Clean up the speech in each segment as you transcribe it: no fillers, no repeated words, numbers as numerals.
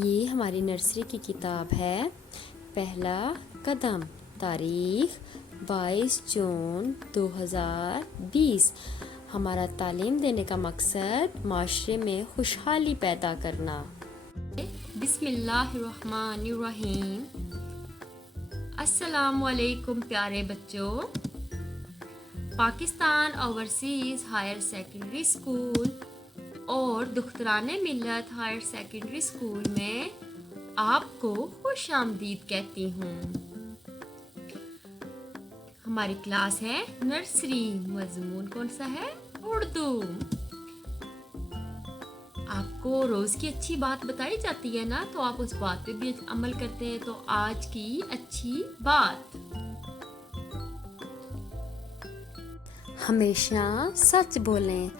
ये हमारी नर्सरी की किताब है पहला कदम। तारीख 22 जून 2020। हमारा तालीम देने का मकसद माशरे में खुशहाली पैदा करना। बिस्मिल्लाहिर्रहमानिर्रहीम। अस्सलामुअलैकुम प्यारे बच्चों। Pakistan overseas higher secondary school और दुख्तराने मिल्लत हायर सेकेंडरी स्कूल में आपको खुश आमदीद कहती हूँ। हमारी क्लास है नर्सरी। मज़मून कौन सा है? उर्दू। आपको रोज़ की अच्छी बात बताई जाती है ना, तो आप उस बात पे भी अमल करते हैं। तो आज की अच्छी बात, हमेशा सच बोलें।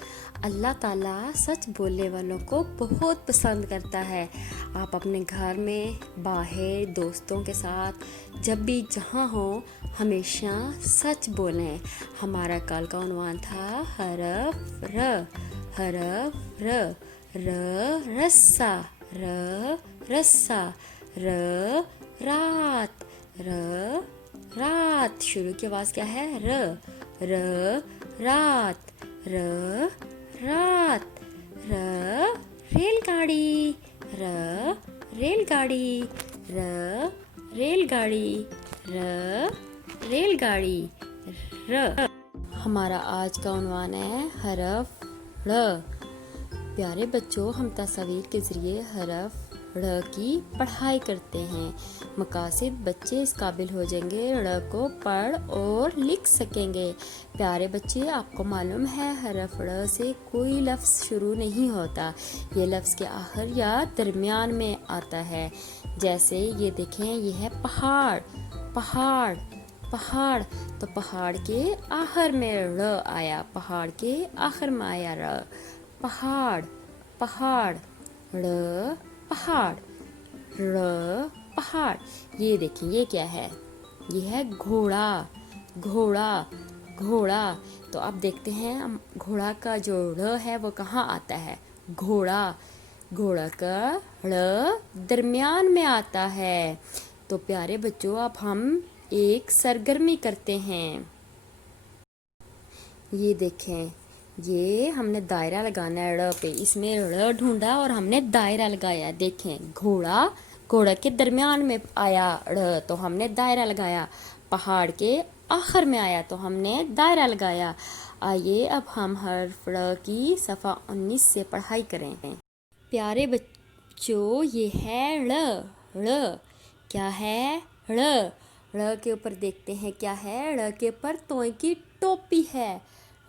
अल्लाह ताला सच बोलने वालों को बहुत पसंद करता है। आप अपने घर में, बाहर, दोस्तों के साथ, जब भी जहाँ हो, हमेशा सच बोलें। हमारा कल का उन्वान था हरफ र। हरफ र। र रस्सा। र रस्सा। र रात। र रात। शुरू की आवाज़ क्या है? र। र रात। र रात। र रेलगाड़ी। र रेलगाड़ी। र रेलगाड़ी। र रेलगाड़ी। र। हमारा आज का उन्वान है हरफ ड़। प्यारे बच्चों, हम तस्वीर के ज़रिए हरफ ड़ की पढ़ाई करते हैं। मकासद बच्चे इस काबिल हो जाएंगे ड़ को पढ़ और लिख सकेंगे। प्यारे बच्चे, आपको मालूम है हरफ ड़ से कोई लफ्ज़ शुरू नहीं होता। ये लफ्ज़ के आखिर या दरमियान में आता है। जैसे ये देखें, ये है पहाड़। पहाड़। पहाड़। तो पहाड़ के आखिर में ड़ आया। पहाड़ के आखिर में आया र। पहाड़। पहाड़। ड़ पहाड़। र पहाड़। ये देखिए, ये क्या है? ये है घोड़ा। घोड़ा। घोड़ा। तो अब देखते हैं घोड़ा का जो ड़ है वो कहाँ आता है। घोड़ा। घोड़ा का ड़ दरमियान में आता है। तो प्यारे बच्चों, अब हम एक सरगर्मी करते हैं। ये देखें, ये हमने दायरा लगाना है ड़ पे। इसमें ड़ ढूंढा और हमने दायरा लगाया। देखें, घोड़ा, घोड़ा के दरमियान में आया ड़, तो हमने दायरा लगाया। पहाड़ के आखिर में आया तो हमने दायरा लगाया। आइए अब हम हरफ ड़ की सफ़ा 19 से पढ़ाई करें। प्यारे बच्चों, ये है ड़। ड़ क्या है? ड़। ड़ के ऊपर देखते हैं क्या है। ड़ के ऊपर तोय की टोपी है।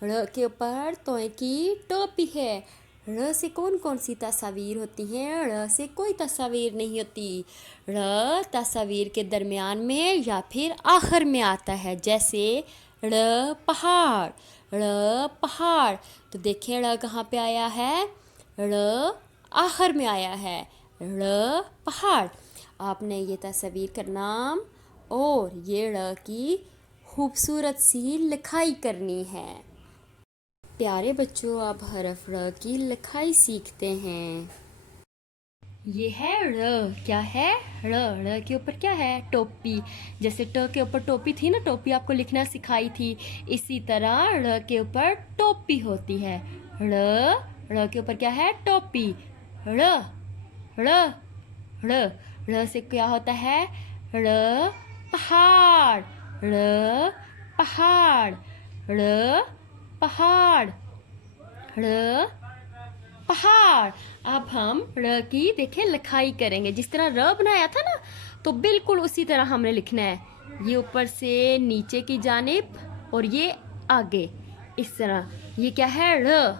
ड़ के ऊपर तोय की टोपी है। ड़ से कौन कौन सी तस्वीर होती हैं? ड़ से कोई तस्वीर नहीं होती। ड़ तस्वीर के दरमियान में या फिर आखिर में आता है। जैसे ड़ पहाड़। ड़ पहाड़। तो देखें ड़ कहाँ पे आया है? ड़ आखिर में आया है। ड़ पहाड़। आपने ये तस्वीर का नाम और ये ड़ की खूबसूरत सी लिखाई करनी है। प्यारे बच्चों, अब हरफ ड़ की लिखाई सीखते हैं। ये है ड़। क्या है? ड़। ड़ के ऊपर क्या है? टोपी। जैसे ट के ऊपर टोपी थी ना, टोपी आपको लिखना सिखाई थी, इसी तरह ड़ के ऊपर टोपी होती है। ड़। ड़ के ऊपर क्या है? टोपी। ड़। ड़। ड़। ड़ से क्या होता है? ड़ पहाड़। ड़ पहाड़। ड़ पहाड़। ड़ पहाड़। अब हम ड़ की देखें लिखाई करेंगे। जिस तरह र बनाया था ना, तो बिल्कुल उसी तरह हमने लिखना है। ये ऊपर से नीचे की जानिब और ये आगे, इस तरह। ये क्या है? ड़।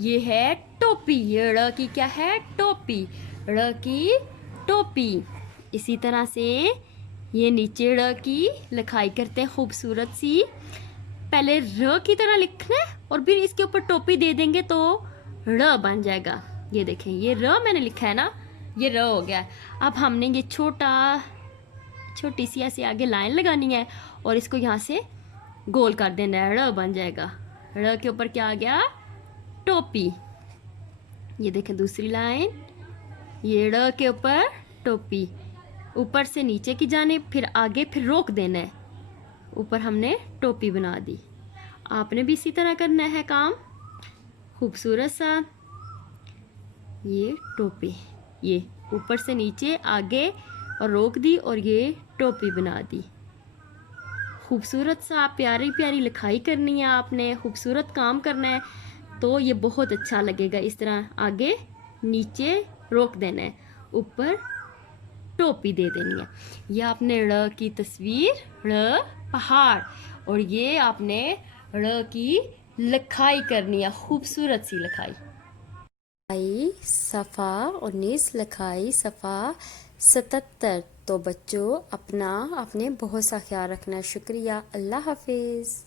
ये है टोपी। ये ड़ की क्या है? टोपी। ड़ की टोपी। इसी तरह से ये नीचे ड़ की लिखाई करते हैं खूबसूरत सी। पहले र की तरह लिखना है और फिर इसके ऊपर टोपी दे देंगे तो ड़ बन जाएगा। ये देखें, ये र मैंने लिखा है ना, ये र हो गया। अब हमने ये छोटी सी ऐसे आगे लाइन लगानी है और इसको यहाँ से गोल कर देना है। ड़ बन जाएगा। ड़ के ऊपर क्या आ गया? टोपी। ये देखें दूसरी लाइन, ये ड़ के ऊपर टोपी, ऊपर से नीचे की जानिब, फिर आगे, फिर रोक देना है। ऊपर हमने टोपी बना दी। आपने भी इसी तरह करना है काम, खूबसूरत सा। ये टोपी, ये ऊपर से नीचे, आगे और रोक दी, और ये टोपी बना दी। खूबसूरत सा प्यारी प्यारी लिखाई करनी है आपने, खूबसूरत काम करना है, तो ये बहुत अच्छा लगेगा। इस तरह आगे नीचे रोक देना है, ऊपर टोपी दे देनी है। ये आपने ड़ की तस्वीर, ड़ पहाड़, और ये आपने ड़ की लिखाई करनी है, खूबसूरत सी लिखाई। लिखाई सफ़ा 19, लिखाई सफ़ा 77। तो बच्चों अपना आपने बहुत सा ख्याल रखना है। शुक्रिया, अल्लाह हाफिज़।